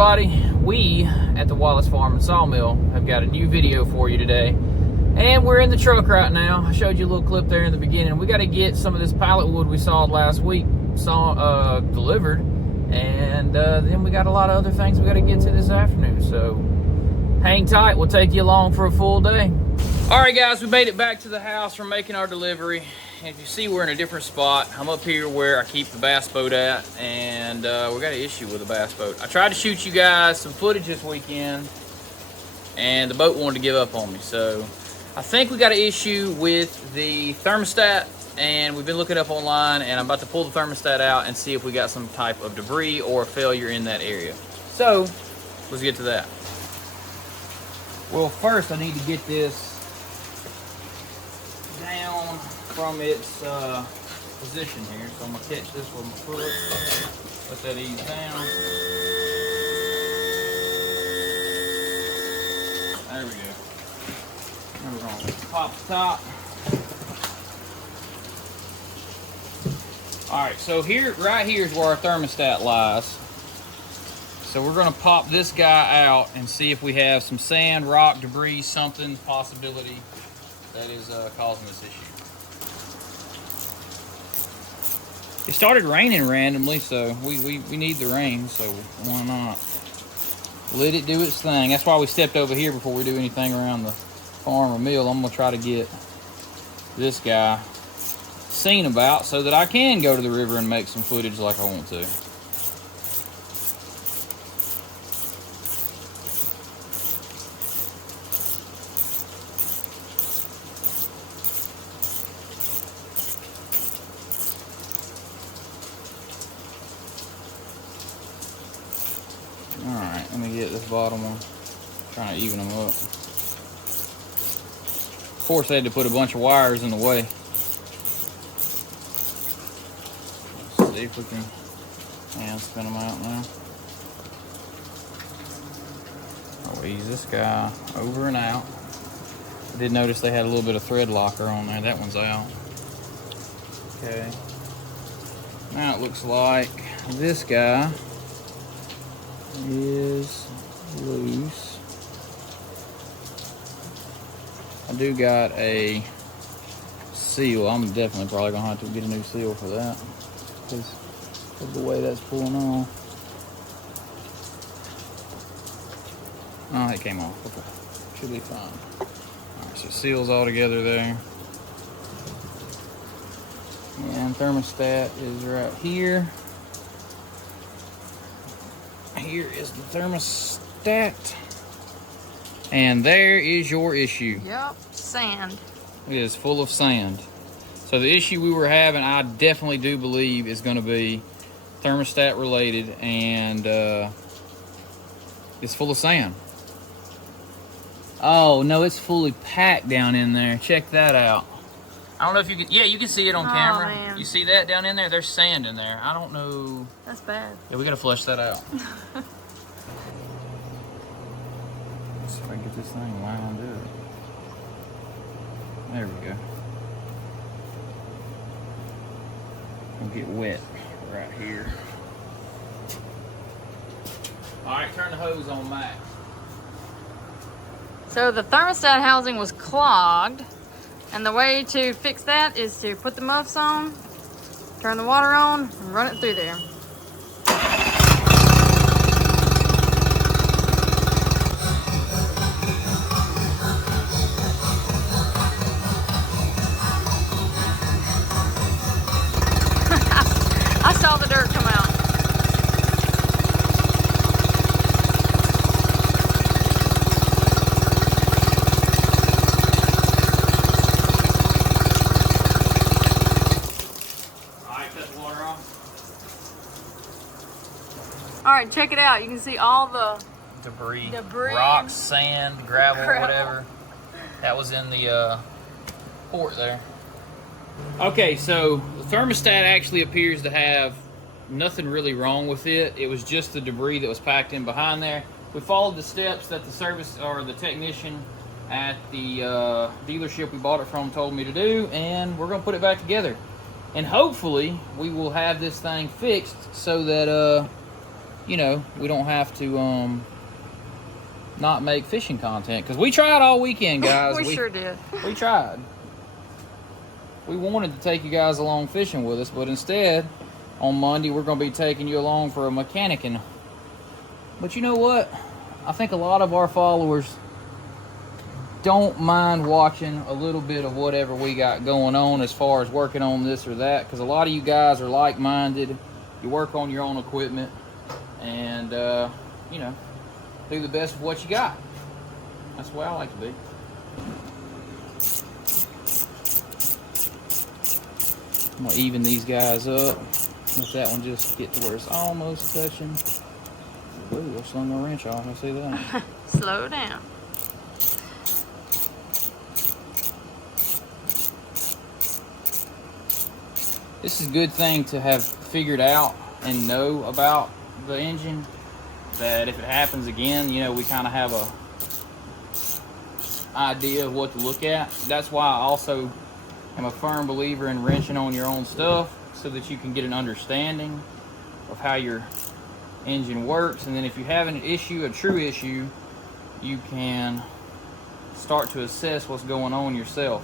everybody, we at the Wallace Farm and Sawmill have got a new video for you today, and we're in the truck right now. I showed you a little clip there in the beginning. We got to get some of this pallet wood we sawed last week delivered, and then we got a lot of other things we got to get to this afternoon, so hang tight. We'll take you along for a full day. All right guys, we made it back to the house from making our delivery. And if you see, we're in a different spot. I'm up here where I keep the bass boat at, and we got an issue with the bass boat. I tried to shoot you guys some footage this weekend, and the boat wanted to give up on me. So I think we got an issue with the thermostat, and we've been looking up online, and I'm about to pull the thermostat out and see if we got some type of debris or failure in that area. So let's get to that. Well, first I need to get this down from its position here. So I'm gonna catch this with my foot, let that ease down. There we go. Now we're gonna pop the top. All right, so here, right here is where our thermostat lies. So we're gonna pop this guy out and see if we have some sand, rock, debris, something, possibility that is causing this issue. It started raining randomly, so we need the rain, so why not? Let it do its thing. That's why we stepped over here before we do anything around the farm or mill. I'm gonna try to get this guy seen about so that I can go to the river and make some footage like I want to. Alright, let me get this bottom one. Trying to even them up. Of course, they had to put a bunch of wires in the way. Let's see if we can spin them out now. I'll ease this guy over and out. I did notice they had a little bit of thread locker on there. That one's out. Okay. Now it looks like this guy is loose. I do got a seal. I'm definitely probably gonna have to get a new seal for that because of the way that's pulling off. Oh, it came off. Okay, should be fine. All right, so seals all together there. And thermostat is right here. Here is the thermostat. And there is your issue. Yep, sand. It is full of sand. So the issue we were having, I definitely do believe is going to be thermostat related, and it's full of sand. Oh no, it's fully packed down in there. Check that out. I don't know if you can, yeah, you can see it on camera. Man. You see that down in there? There's sand in there. I don't know. That's bad. Yeah, we gotta flush that out. Let's see if I can get this thing wound up. There we go. It'll get wet right here. All right, turn the hose on max. So the thermostat housing was clogged, and the way to fix that is to put the muffs on, turn the water on, and run it through there. I saw the dirt come out. All right, check it out. You can see all the debris, rocks, sand, gravel, whatever. That was in the port there. Okay, so the thermostat actually appears to have nothing really wrong with it. It was just the debris that was packed in behind there. We followed the steps that the service or the technician at the dealership we bought it from told me to do, and we're gonna put it back together. And hopefully we will have this thing fixed so that you know, we don't have to not make fishing content, because we tried all weekend, guys. We sure did. We tried. We wanted to take you guys along fishing with us, but instead, on Monday, we're going to be taking you along for a mechanicking. But you know what? I think a lot of our followers don't mind watching a little bit of whatever we got going on as far as working on this or that, because a lot of you guys are like-minded. You work on your own equipment, and you know, do the best of what you got. That's the way I like to be. I'm gonna even these guys up. Let that one just get to where it's almost touching. Ooh, I slung my wrench off. I see that. Slow down. This is a good thing to have figured out and know about the engine, that if it happens again, you know, we kind of have a idea of what to look at. That's why I also am a firm believer in wrenching on your own stuff, so that you can get an understanding of how your engine works. And then if you have an issue, a true issue, you can start to assess what's going on yourself.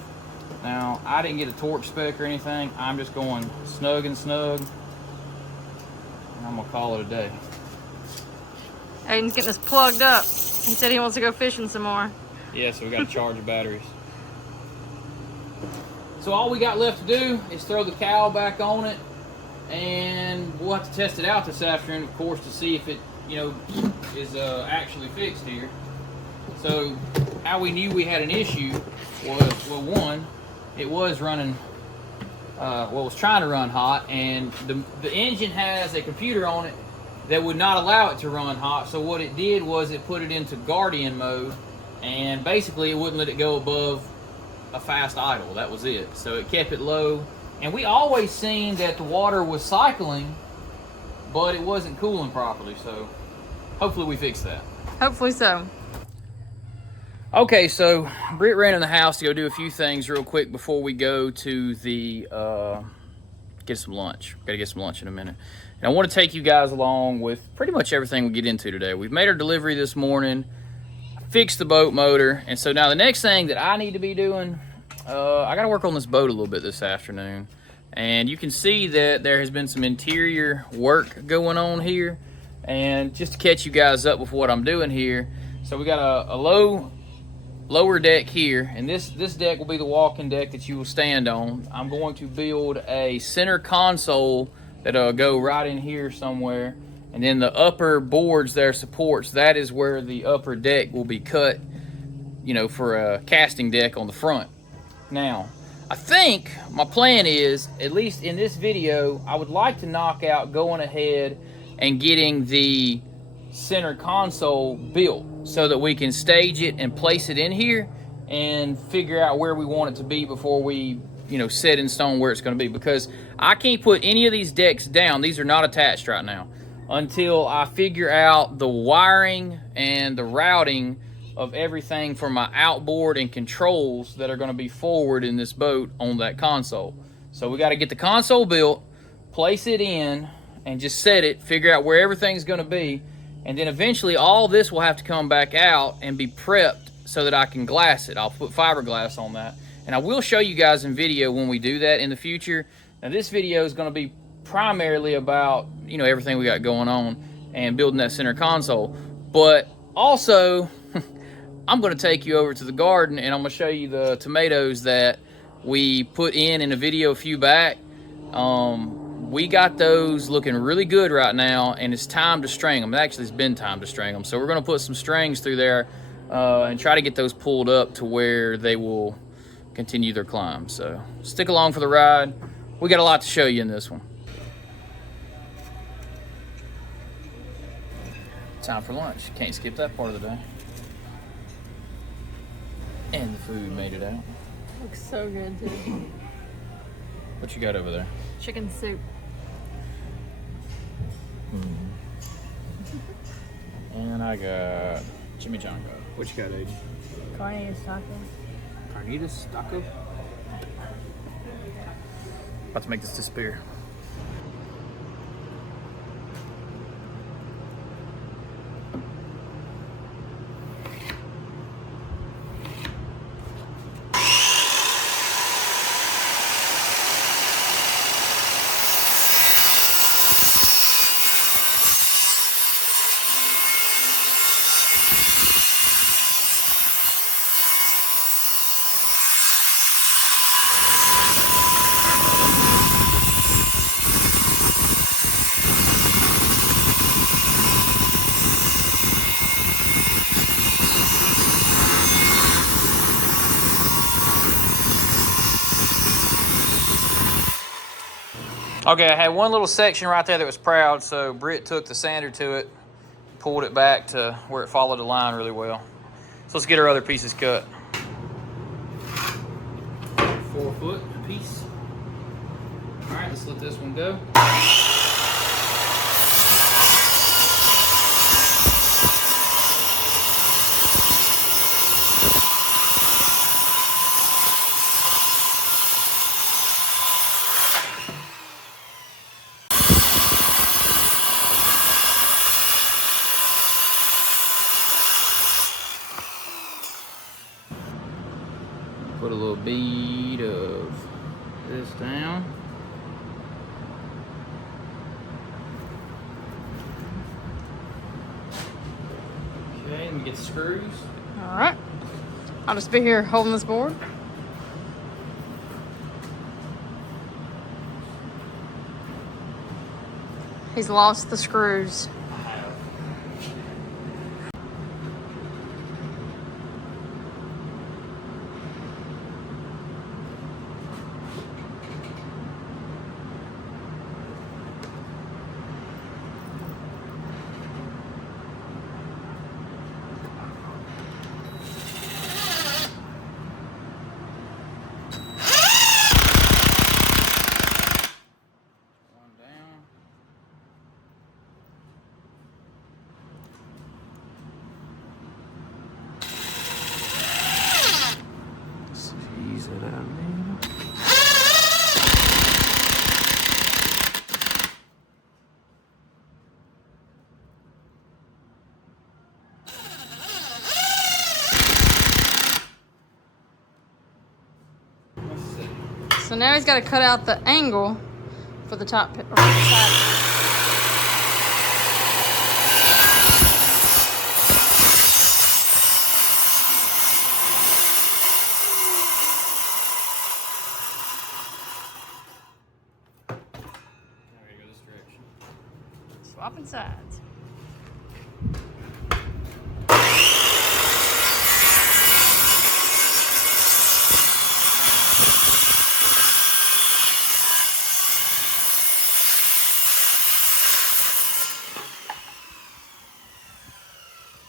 Now, I didn't get a torque spec or anything. I'm just going snug and snug, and I'm gonna call it a day. Aiden's getting us plugged up. He said he wants to go fishing some more. Yeah, so we got to charge the batteries. So all we got left to do is throw the cowl back on it, and we'll have to test it out this afternoon, of course, to see if it, you know, is actually fixed here. So how we knew we had an issue was, well, one, it was running, well, it was trying to run hot, and the engine has a computer on it that would not allow it to run hot. So what it did was it put it into Guardian mode, and basically it wouldn't let it go above a fast idle. That was it. So it kept it low, and we always seen that the water was cycling, but it wasn't cooling properly. So hopefully we fixed that. Hopefully so. Okay, so Britt ran in the house to go do a few things real quick before we go to the get some lunch. Gotta get some lunch in a minute. And I want to take you guys along with pretty much everything we get into today. We've made our delivery this morning, fixed the boat motor, and so now the next thing that I need to be doing, I got to work on this boat a little bit this afternoon. And you can see that there has been some interior work going on here. And just to catch you guys up with what I'm doing here, so we got a lower deck here, and this deck will be the walking deck that you will stand on. I'm going to build a center console that'll go right in here somewhere, and then the upper boards there supports, that is where the upper deck will be cut, you know, for a casting deck on the front. Now, I think my plan is, at least in this video, I would like to knock out going ahead and getting the center console built so that we can stage it and place it in here and figure out where we want it to be before we, you know, set in stone where it's going to be, because I can't put any of these decks down. These are not attached right now until I figure out the wiring and the routing of everything from my outboard and controls that are going to be forward in this boat on that console. So we got to get the console built, place it in, and just set it, figure out where everything's going to be, and then eventually all this will have to come back out and be prepped so that I can glass it. I'll put fiberglass on that, and I will show you guys in video when we do that in the future. Now this video is going to be primarily about, you know, everything we got going on and building that center console, but also I'm going to take you over to the garden and I'm going to show you the tomatoes that we put in a video a few back. We got those looking really good right now, and it's time to string them. Actually, it's been time to string them. So we're going to put some strings through there and try to get those pulled up to where they will continue their climb. So stick along for the ride. We got a lot to show you in this one. Time for lunch. Can't skip that part of the day. And the food made it out. Looks so good too. What you got over there? Chicken soup. And I got chimichanga. What you got, Aiden? Carnitas taco. Carnitas taco? About to make this disappear. Okay, I had one little section right there that was proud, so Britt took the sander to it, pulled it back to where it followed the line really well. So let's get our other pieces cut. 4 foot a piece. All right, let's let this one go. Put a little bead of this down. Okay, let me get the screws. All right. I'll just be here holding this board. He's lost the screws. So now he's got to cut out the angle for the top or for the side. Swapping sides.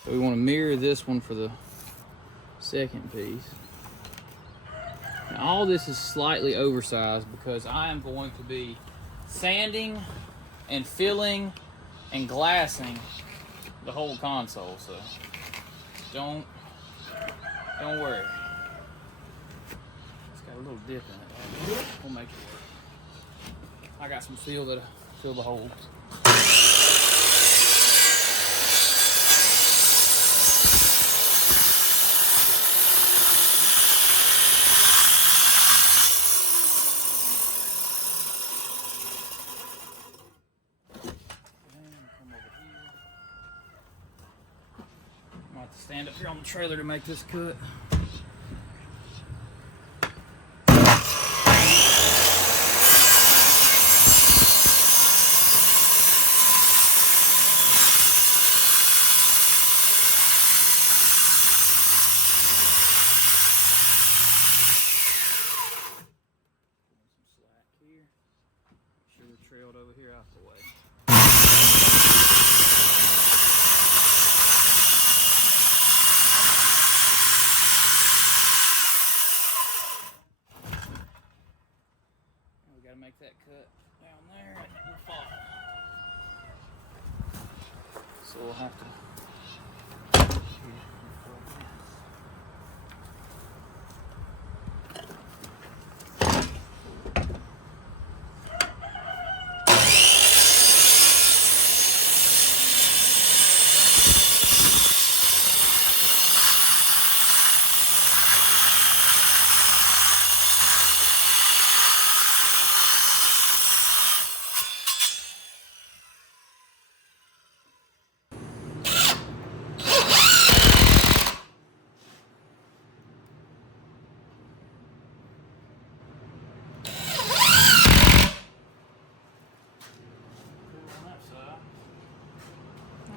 So we want to mirror this one for the second piece. Now all this is slightly oversized because I am going to be sanding and filling and glassing the whole console, so don't worry. It's got a little dip in it. We'll make it work. I got some fill that'll fill the holes. I have to stand up here on the trailer to make this cut. Some slack here. Sugar trailed over here out the way. Gotta make that cut down there and it will fall. So we'll have to.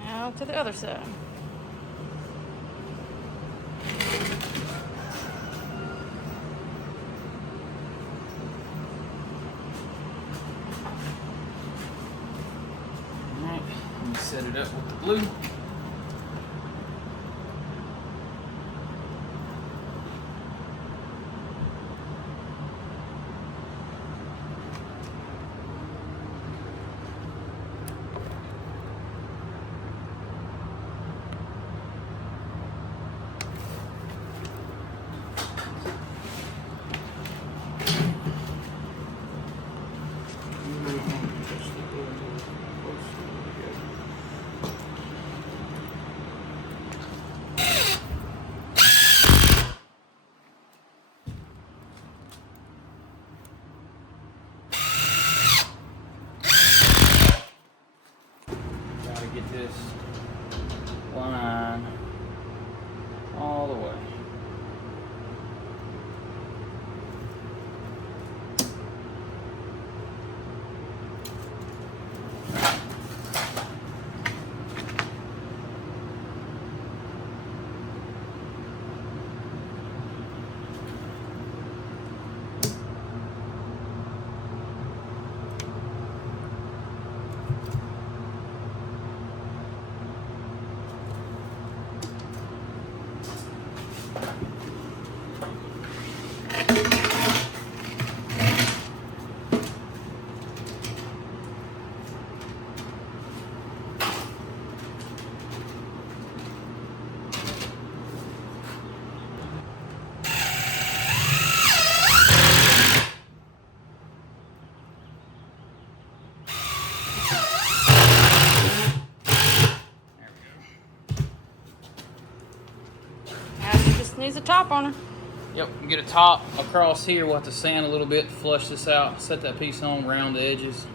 Now to the other side. glue. Get this line all the way. Needs a top on her. Yep, you get a top across here. We'll have to sand a little bit to flush this out, set that piece on, round the edges.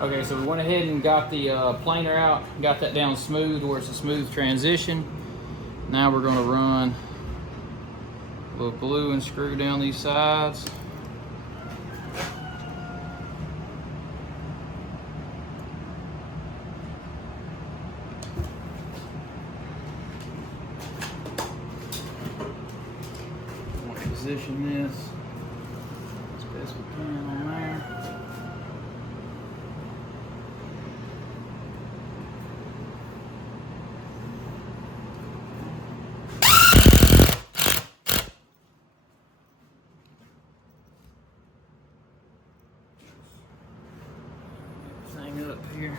Okay, so we went ahead and got the planer out, got that down smooth where it's a smooth transition. Now we're gonna run a little glue and screw down these sides. Position this as best we can on there. Everything up here.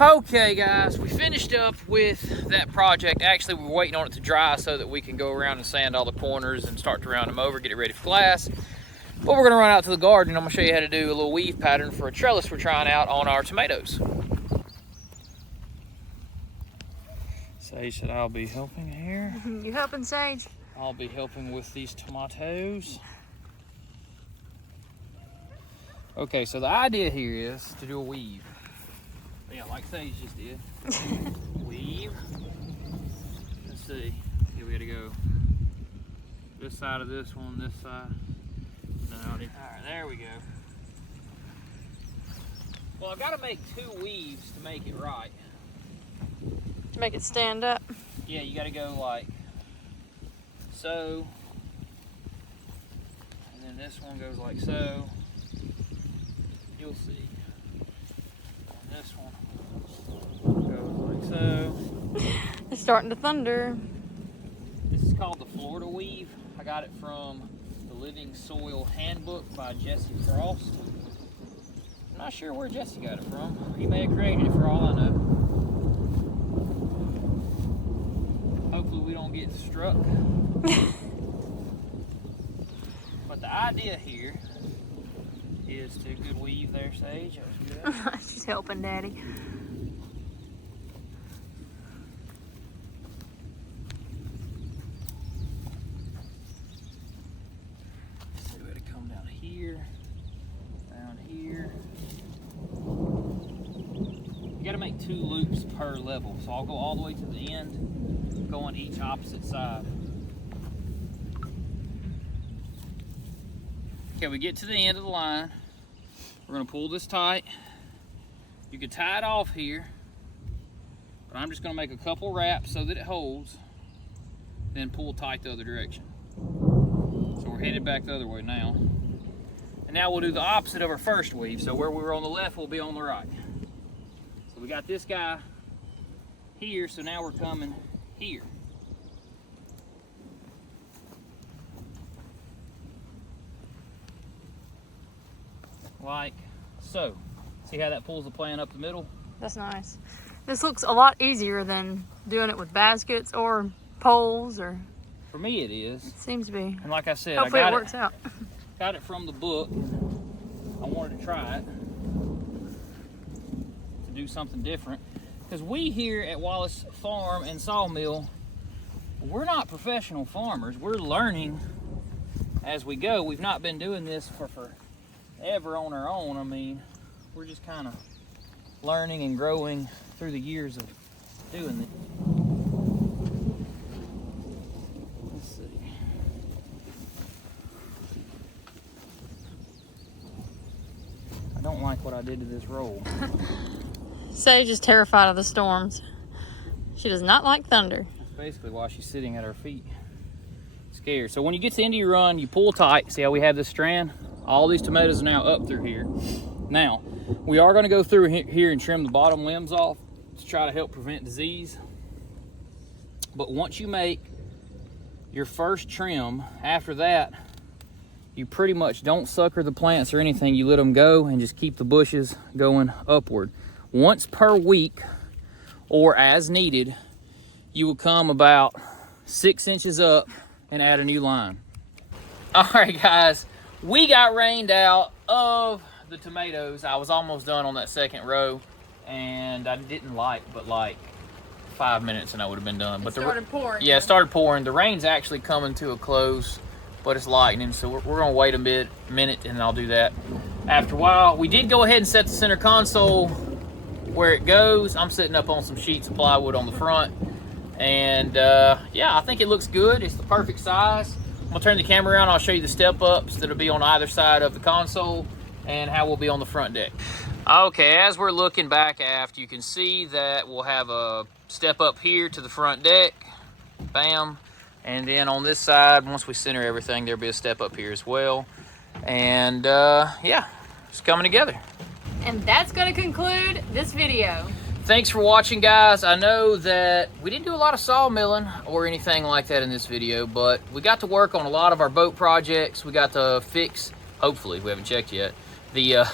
Okay guys, we finished up with that project. Actually, we're waiting on it to dry so that we can go around and sand all the corners and start to round them over, get it ready for glass. But we're gonna run out to the garden. I'm gonna show you how to do a little weave pattern for a trellis we're trying out on our tomatoes. Sage said I'll be helping here. You helping, Sage? I'll be helping with these tomatoes. Okay, so the idea here is to do a weave. Yeah, like Sage just did. Weave. Let's see. Here we gotta go this side of this one, this side. Alright, there we go. Well, I've got to make 2 weaves to make it right. To make it stand up? Yeah, you got to go like so. And then this one goes like so. You'll see. And this one goes like so. It's starting to thunder. This is called the Florida weave. I got it from the Living Soil Handbook by Jesse Frost. I'm not sure where Jesse got it from. He may have created it for all I know. Hopefully we don't get struck. But the idea here is to good weave there, Sage. That was good. She's helping Daddy. So we had to come down here, down here. You gotta make 2 loops per level. So I'll go all the way to the end, go on each opposite side. Okay, we get to the end of the line. We're gonna pull this tight. You could tie it off here, but I'm just gonna make a couple wraps so that it holds, then pull tight the other direction. So we're headed back the other way now. And now we'll do the opposite of our first weave. So where we were on the left, we'll be on the right. So we got this guy here, so now we're coming here. Like so. See how that pulls the plant up the middle? That's nice. This looks a lot easier than doing it with baskets or poles, or... For me it is. Seems to be. And like I said, hopefully I it works out. got it from the book. I wanted to try it to do something different. Because we here at Wallace Farm and Sawmill, we're not professional farmers. We're learning as we go. We've not been doing this for forever on our own. I mean, we're just kind of learning and growing through the years of doing it. Let's see. I don't like what I did to this roll. Sage is terrified of the storms. She does not like thunder. That's basically why she's sitting at our feet. Scared. So when you get to the end of your run, you pull tight. See how we have this strand? All these tomatoes are now up through here. Now, we are going to go through here and trim the bottom limbs off to try to help prevent disease. But once you make your first trim, after that, you pretty much don't sucker the plants or anything. You let them go and just keep the bushes going upward. Once per week, or as needed, you will come about 6 inches up and add a new line. All right, guys, we got rained out of the tomatoes. I was almost done on that second row, and I didn't but like 5 minutes and I would have been done. But it started pouring. Yeah, it started pouring. The rain's actually coming to a close, but it's lightning, so we're gonna wait a minute and I'll do that after a while. We did go ahead and set the center console where it goes. I'm sitting up on some sheets of plywood on the front, and yeah, I think it looks good. It's the perfect size. I'm gonna turn the camera around. I'll show you the step ups that'll be on either side of the console and how we'll be on the front deck. Okay, as we're looking back aft, you can see that we'll have a step up here to the front deck. Bam. And then on this side, once we center everything, there'll be a step up here as well. And yeah, it's coming together. And that's going to conclude this video. Thanks for watching, guys. I know that we didn't do a lot of sawmilling or anything like that in this video, but we got to work on a lot of our boat projects. We got to fix, hopefully, we haven't checked yet, the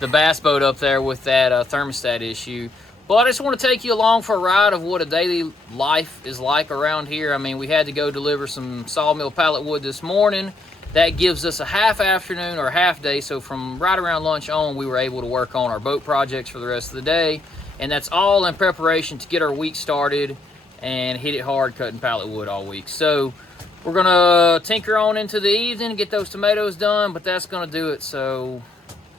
the bass boat up there with that thermostat issue. But I just want to take you along for a ride of what a daily life is like around here. I mean, we had to go deliver some sawmill pallet wood this morning. That gives us a half afternoon or a half day. So from right around lunch on, we were able to work on our boat projects for the rest of the day. And that's all in preparation to get our week started and hit it hard cutting pallet wood all week. So we're gonna tinker on into the evening and get those tomatoes done, but that's gonna do it. So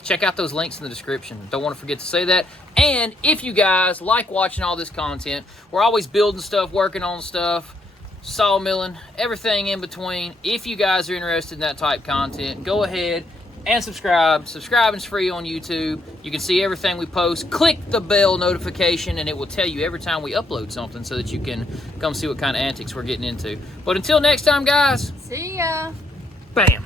check out those links in the description. Don't want to forget to say that. And if you guys like watching all this content, we're always building stuff, working on stuff, sawmilling, everything in between. If you guys are interested in that type of content, go ahead and subscribe. Subscribing's free on YouTube. You can see everything we post. Click the bell notification and it will tell you every time we upload something so that you can come see what kind of antics we're getting into. But until next time, guys. See ya. Bam.